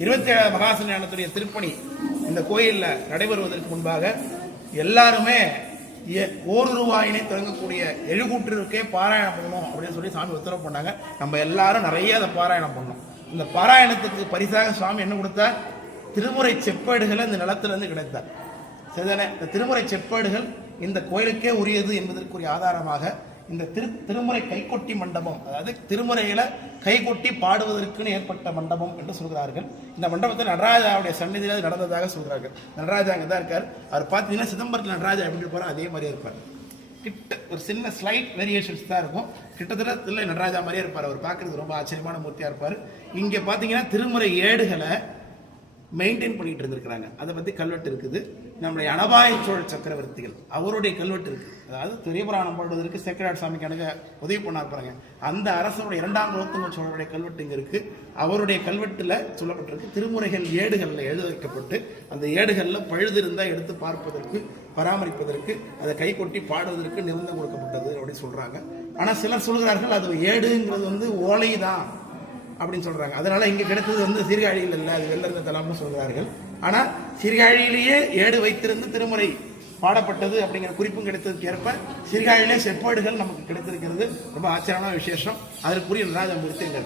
27 மகாசன்னியானத்துடைய திருப்பணி இந்த கோயிலில் நடைபெறுவதற்கு முன்பாக எல்லாருமே ₹1 தொடங்கக்கூடிய எழுகூற்றிற்கே பாராயணம் பண்ணணும் அப்படின்னு சொல்லி சாமி உத்தரவு பண்ணாங்க. நம்ம எல்லாரும் நிறைய அதை பாராயணம் பண்ணோம். இந்த பாராயணத்துக்கு பரிசாக சுவாமி என்ன கொடுத்தார்? திருமுறை செப்பேடுகளை இந்த நிலத்திலிருந்து கிடைத்தார். சரிதானே? இந்த திருமுறை செப்பேடுகள் இந்த கோயிலுக்கே உரியது என்பதற்குரிய ஆதாரமாக இந்த திருமுறை கைகொட்டி மண்டபம், அதாவது திருமுறையில கைகொட்டி பாடுவதற்குன்னு ஏற்பட்ட மண்டபம் என்று சொல்கிறார்கள். இந்த மண்டபத்தில் நடராஜாவுடைய சன்னிதியில் நடந்ததாக சொல்கிறார்கள். நடராஜா அங்கே தான் இருக்கார். அவர் பார்த்தீங்கன்னா சிதம்பரத்தில் நடராஜா எப்படி இருப்பாரோ அதே மாதிரியே இருப்பார். கிட்ட ஒரு சின்ன ஸ்லைட் வேரியேஷன்ஸ் தான் இருக்கும். கிட்டத்தட்ட இல்லை நடராஜா மாதிரியே இருப்பார். அவர் பார்க்கறதுக்கு ரொம்ப ஆச்சரியமான மூர்த்தியாக இருப்பார். இங்கே பார்த்தீங்கன்னா திருமுறை ஏடுகளை மெயின்டைன் பண்ணிட்டு இருந்திருக்கிறாங்க. அதை பற்றி கல்வெட்டு இருக்குது. நம்முடைய அனபாய சோழ சக்கரவர்த்திகள் அவருடைய கல்வெட்டு இருக்கு. அதாவது பெரிய புராணம் பாடுவதற்கு சேக்கராட் சாமிக்கு எனக்கு உதவி பண்ணா இருப்பாங்க. அந்த அரசனுடைய 2ஆம் குலோத்துங்க சோழருடைய கல்வெட்டு இங்கே இருக்கு. அவருடைய கல்வெட்டில் சொல்லப்பட்டிருக்கு. திருமுறைகள் ஏடுகளில் எழுத வைக்கப்பட்டு அந்த ஏடுகளில் பழுது இருந்தால் எடுத்து பார்ப்பதற்கு, பராமரிப்பதற்கு, அதை கை கொட்டி பாடுவதற்கு நிபந்தனை கொடுக்கப்பட்டது அப்படின்னு சொல்றாங்க. ஆனால் சிலர் சொல்கிறார்கள் அது ஏடுங்கிறது ஓலை தான் அப்படின்னு சொல்றாங்க. அதனால இங்க கிடைத்தது சீர்காழியில் இல்லை, அது வெள்ளர்ந்த தலம்னு சொல்கிறார்கள். ஆனா சீர்காழியிலேயே ஏடு வைத்திருந்து திருமுறை பாடப்பட்டது அப்படிங்கிற குறிப்பும் கிடைத்ததுக்கு ஏற்ப சீர்காழியிலே செப்பேடுகள் நமக்கு கிடைத்திருக்கிறது. ரொம்ப ஆச்சரியமான விசேஷம். அதற்குரிய நடராஜ மூர்த்தி